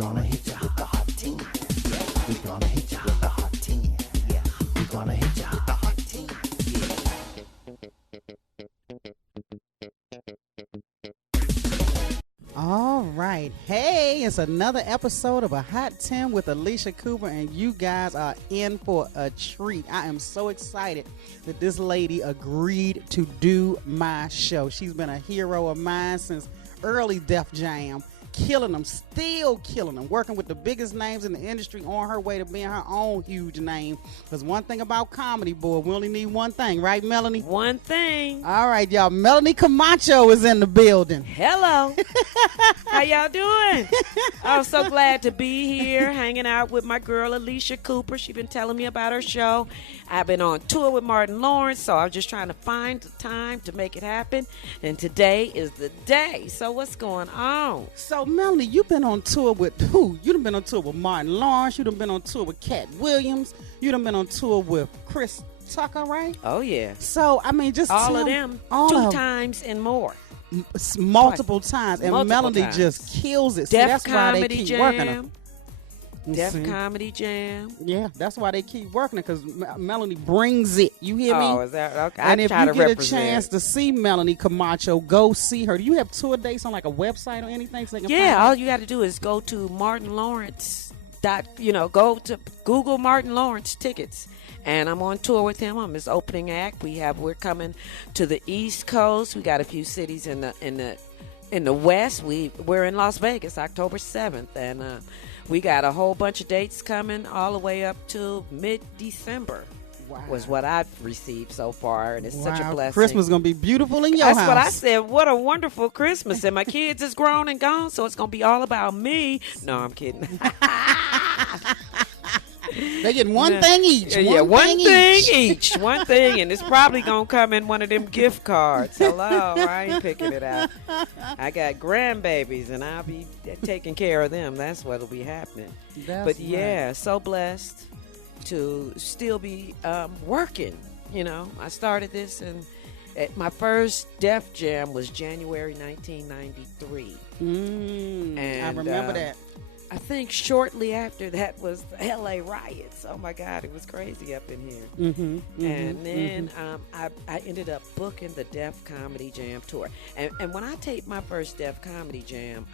gonna hit you with the hot 10. We gonna hit you with the hot 10. Yeah. We gonna hit you with the hot 10. All right. Hey, it's another episode of A Hot 10 with Alycia Cooper, and you guys are in for a treat. I am so excited that this lady agreed to do my show. She's been a hero of mine since early Def Jam. Killing them, still killing them, working with the biggest names in the industry on her way to being her own huge name. Because one thing about comedy, boy, we only need one thing, right, Melanie? One thing. All right, y'all. Melanie Comarcho is in the building. Hello. How y'all doing? I'm so glad to be here, hanging out with my girl Alycia Cooper. She's been telling me about her show. I've been on tour with Martin Lawrence, so I was just trying to find the time to make it happen. And today is the day. So what's going on? So, Melanie, you've been on tour with who? You done been on tour with Martin Lawrence. You done been on tour with Cat Williams. You done been on tour with Chris Tucker, right? Oh, yeah. So, I mean, just all of them, two times and more. Multiple times. And Multiple Melanie times. just kills it. Def that's why they Comedy keep Jam. working her. Def Comedy Jam. Yeah, that's why they keep working it, because Melanie brings it. You hear me? Oh, is that okay? And I if try you to get represent. a chance to see Melanie Comarcho, go see her. Do you have tour dates on like a website or anything? So they can Yeah, find all out? you got to do is go to Martin Lawrence. Go to Google Martin Lawrence tickets. And I'm on tour with him. I'm his opening act. We're coming to the East Coast. We got a few cities in the West. We're in Las Vegas, October 7th, and we got a whole bunch of dates coming all the way up to mid-December. Wow. Was what I've received so far, and it's such a blessing. Christmas is going to be beautiful in your That's house. what I said. What a wonderful Christmas. And my kids is grown and gone, so it's going to be all about me. No, I'm kidding. They getting one thing each. One thing each. One thing, and it's probably going to come in one of them gift cards. Hello, I ain't picking it out. I got grandbabies, and I'll be taking care of them. That's what'll be happening. Yeah, so blessed to still be working. You know, I started this, and my first Def Jam was January 1993. And I remember that. I think shortly after that was the LA riots. Oh my God, it was crazy up in here. And then I ended up booking the Def Comedy Jam tour. And when I taped my first Def Comedy Jam,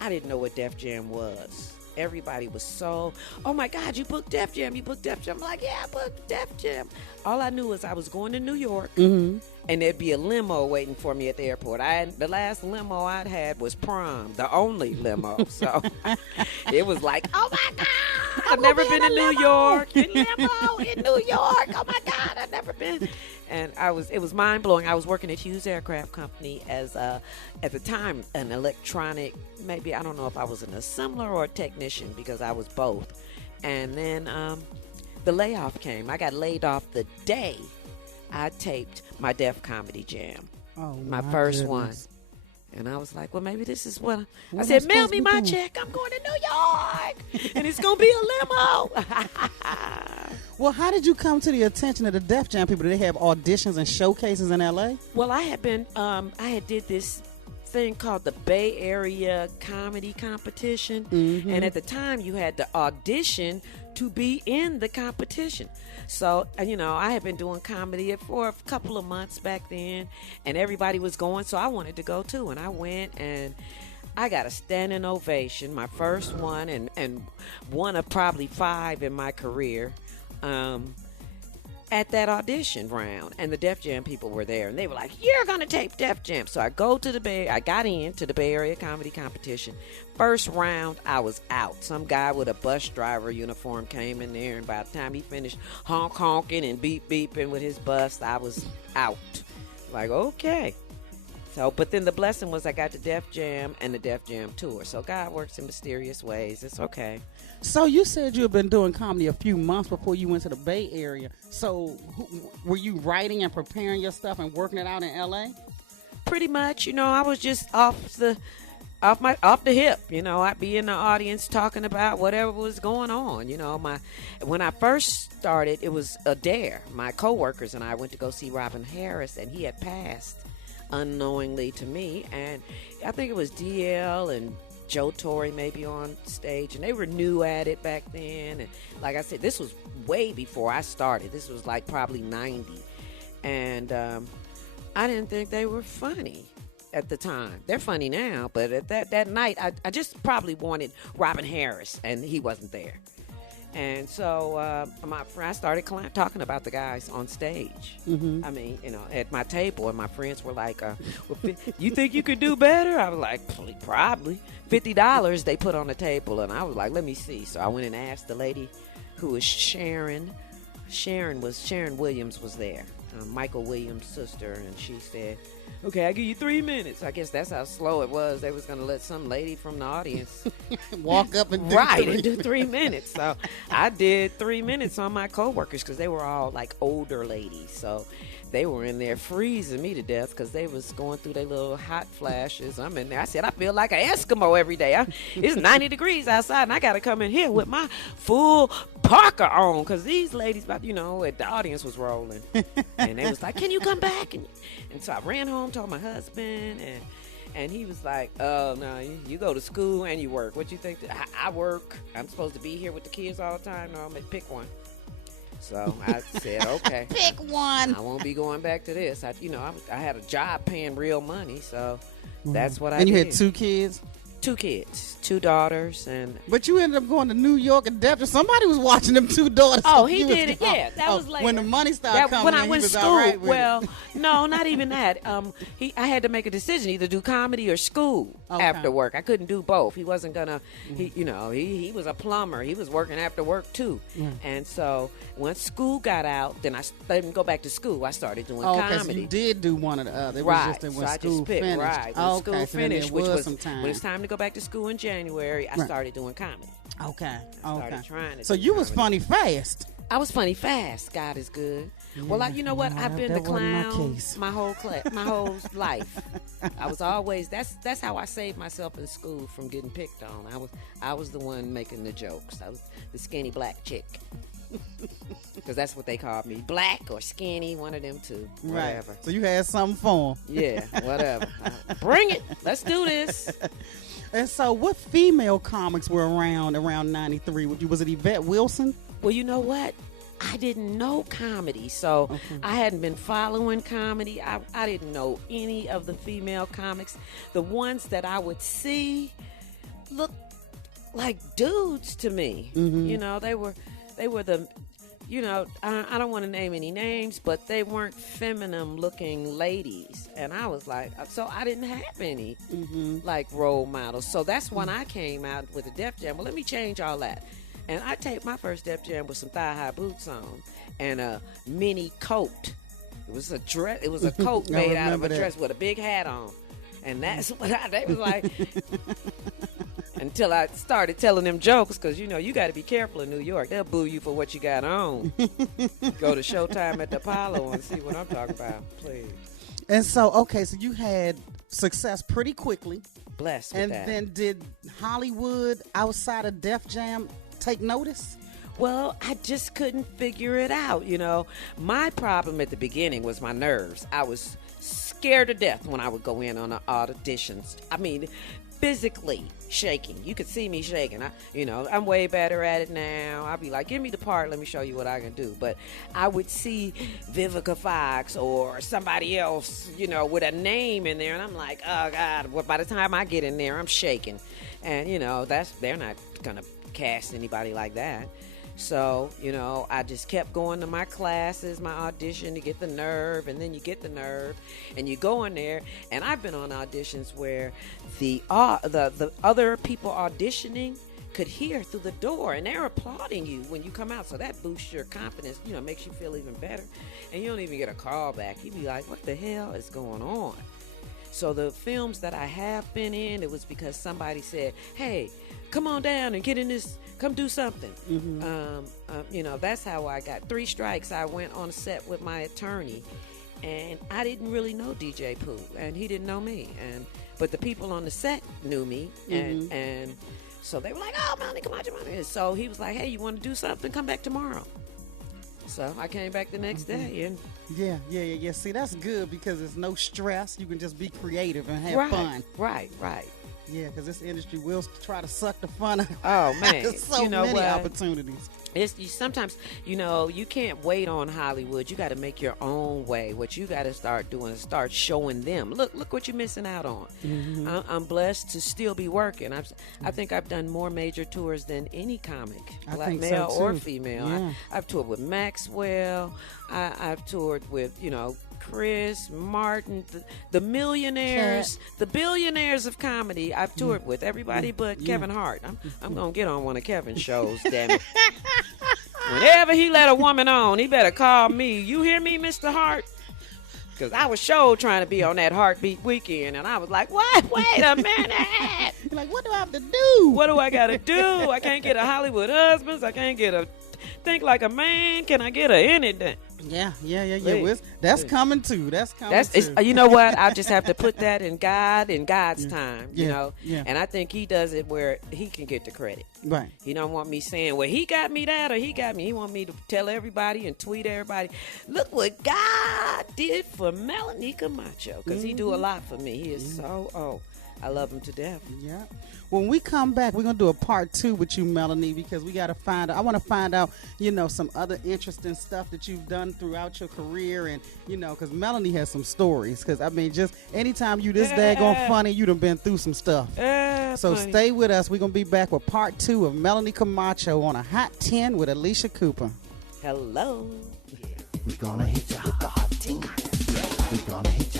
I didn't know what Def Jam was. Everybody was so, oh my God, you booked Def Jam, you booked Def Jam. I'm like, yeah, I booked Def Jam. All I knew was I was going to New York, and there'd be a limo waiting for me at the airport. The last limo I'd had was Prom, the only limo. So it was like, oh my God, I've never been in New York. In limo in New York. Oh my God, I've never been. And it was mind blowing. I was working at Hughes Aircraft Company as at the time an electronic, maybe I don't know if I was an assembler or a technician, because I was both. And then the layoff came. I got laid off the day I taped my Def Comedy Jam. Oh, my first one. And I was like, well, maybe this is what I said, mail me my check. I'm going to New York. And it's going to be a limo. Well, how did you come to the attention of the Def Jam people? Did they have auditions and showcases in L.A.? Well, I had did this thing called the Bay Area Comedy Competition. And at the time, you had to audition to be in the competition. So, I had been doing comedy for a couple of months back then, and everybody was going, so I wanted to go too. And I went, and I got a standing ovation, my first one, and one of probably 5 in my career. At that audition round, and the Def Jam people were there, and they were like, you're gonna tape Def Jam. So I got into the Bay Area Comedy Competition. First round, I was out. Some guy with a bus driver uniform came in there, and by the time he finished honking and beeping with his bus, I was out. Like, okay. So, but then the blessing was I got the Def Jam and the Def Jam tour. So God works in mysterious ways. It's okay. So you said you had been doing comedy a few months before you went to the Bay Area. So were you writing and preparing your stuff and working it out in L.A.? Pretty much. I was just off the hip. I'd be in the audience talking about whatever was going on. When I first started, it was a dare. My coworkers and I went to go see Robin Harris, and he had passed unknowingly to me, and I think it was DL and Joe Torre maybe on stage, and they were new at it back then. And like I said, this was way before I started. This was like probably 90. And I didn't think they were funny at the time. They're funny now, but at that night, I just probably wanted Robin Harris, and he wasn't there. And so I started talking about the guys on stage. Mm-hmm. I mean, at my table, and my friends were like, well, you think you could do better? I was like, probably. $50 they put on the table, and I was like, let me see. So I went and asked the lady who was Sharon. Sharon Williams was there, Michael Williams' sister, and she said, okay, I'll give you 3 minutes. I guess that's how slow it was. They was going to let some lady from the audience walk up and do and do 3 minutes. So I did 3 minutes on my coworkers because they were all like older ladies. So they were in there freezing me to death because they was going through their little hot flashes. I'm in there. I said, I feel like an Eskimo every day. It's 90 degrees outside, and I got to come in here with my full parka on because these ladies, the audience was rolling. And they was like, can you come back? And so I ran home, told my husband, and he was like, oh, no, you go to school and you work. What you think? I work. I'm supposed to be here with the kids all the time. No, I'm going to pick one. So I said, okay. Pick one. I won't be going back to this. I had a job paying real money, so that's what I did. And you had 2 kids? 2 kids, 2 daughters, But you ended up going to New York and Deptford. Somebody was watching them 2 daughters. Oh, he did it. Yeah, that was like when the money started coming. When I went to school. Right well, no, not even that. I had to make a decision: either do comedy or school after work. I couldn't do both. He wasn't gonna. He was a plumber. He was working after work too. And so once school got out, then I didn't go back to school. I started doing comedy. So you did do one or the other. It right. was just when so school I just picked, finished. Right. When school finished, which was some time. when it's time to go back to school in January, I started doing comedy. Okay. I started trying to So do you comedy. was funny fast. I was funny fast. God is good. Well, you know what? I've been the clown my whole life. I was always that's how I saved myself in school from getting picked on. I was the one making the jokes. I was the skinny black chick. Because that's what they called me, black or skinny, one of them two. Whatever. Right. So you had something for them. Yeah, whatever. Bring it. Let's do this. And so, what female comics were around 93? Was it Yvette Wilson? Well, you know what? I didn't know comedy, so I hadn't been following comedy. I didn't know any of the female comics. The ones that I would see looked like dudes to me. Mm-hmm. They were the, I don't want to name any names, but they weren't feminine-looking ladies. And I was like, so I didn't have any, like, role models. So that's when I came out with the Def Jam. Well, let me change all that. And I taped my first Def Jam with some thigh-high boots on and a mini coat. It was a dress. It was a coat made out of a dress with a big hat on. And that's what they was like... Until I started telling them jokes, because, you got to be careful in New York. They'll boo you for what you got on. Go to Showtime at the Apollo and see what I'm talking about, please. And so you had success pretty quickly. Blessed with that. And then did Hollywood outside of Def Jam take notice? Well, I just couldn't figure it out, My problem at the beginning was my nerves. I was scared to death when I would go in on auditions. I mean... physically shaking. You could see me shaking. I'm way better at it now. I'd be like, give me the part. Let me show you what I can do. But I would see Vivica Fox or somebody else, with a name in there. And I'm like, oh, God. Well, by the time I get in there, I'm shaking. And, they're not going to cast anybody like that. So, I just kept going to my classes, my audition to get the nerve, and then you get the nerve, and you go in there, and I've been on auditions where the other people auditioning could hear through the door, and they're applauding you when you come out, so that boosts your confidence, makes you feel even better, and you don't even get a call back. You be like, what the hell is going on? So the films that I have been in, it was because somebody said, hey, come on down and get in this, come do something. That's how I got 3 strikes. I went on a set with my attorney, and I didn't really know DJ Pooh, and he didn't know me. But the people on the set knew me, and so they were like, oh, Melanie, come on. And so he was like, hey, you want to do something? Come back tomorrow. So I came back the next day, and yeah. See, that's good because there's no stress. You can just be creative and have fun. Right. Yeah, because this industry will try to suck the fun out. Oh man, so you know many what? opportunities. Sometimes, you can't wait on Hollywood. You got to make your own way. What you got to start doing is start showing them. Look what you're missing out on. I'm blessed to still be working. I think I've done more major tours than any comic, black male or female. Yeah. I've toured with Maxwell. I've toured with Chris Martin, the millionaires, the billionaires of comedy. I've toured with everybody but Kevin Hart. I'm gonna get on one of Kevin's shows. Damn it! Whenever he let a woman on, he better call me. You hear me, Mr. Hart? Because I was trying to be on that Heartbeat weekend, and I was like, what? Wait a minute. You're like, what do I have to do? What do I got to do? I can't get a Hollywood Husbands. I can't get a Think Like a Man. Can I get a anything? Yeah. Well, that's coming too. That's coming too. You know what? I just have to put that in God's time, Yeah. And I think he does it where he can get the credit. Right. He don't want me saying, well, he got me that or he got me. He want me to tell everybody and tweet everybody, look what God did for Melanie Comarcho, because he do a lot for me. He is I love him to death. Yeah. When we come back, we're going to do a part 2 with you, Melanie, because we got to find out. I want to find out, some other interesting stuff that you've done throughout your career. And, because Melanie has some stories. Because, just anytime you this daggone funny, you done been through some stuff. So funny. Stay with us. We're going to be back with part 2 of Melanie Comarcho on a Hot 10 with Alycia Cooper. Hello. We're gonna hit you with the hot 10. We're gonna hit you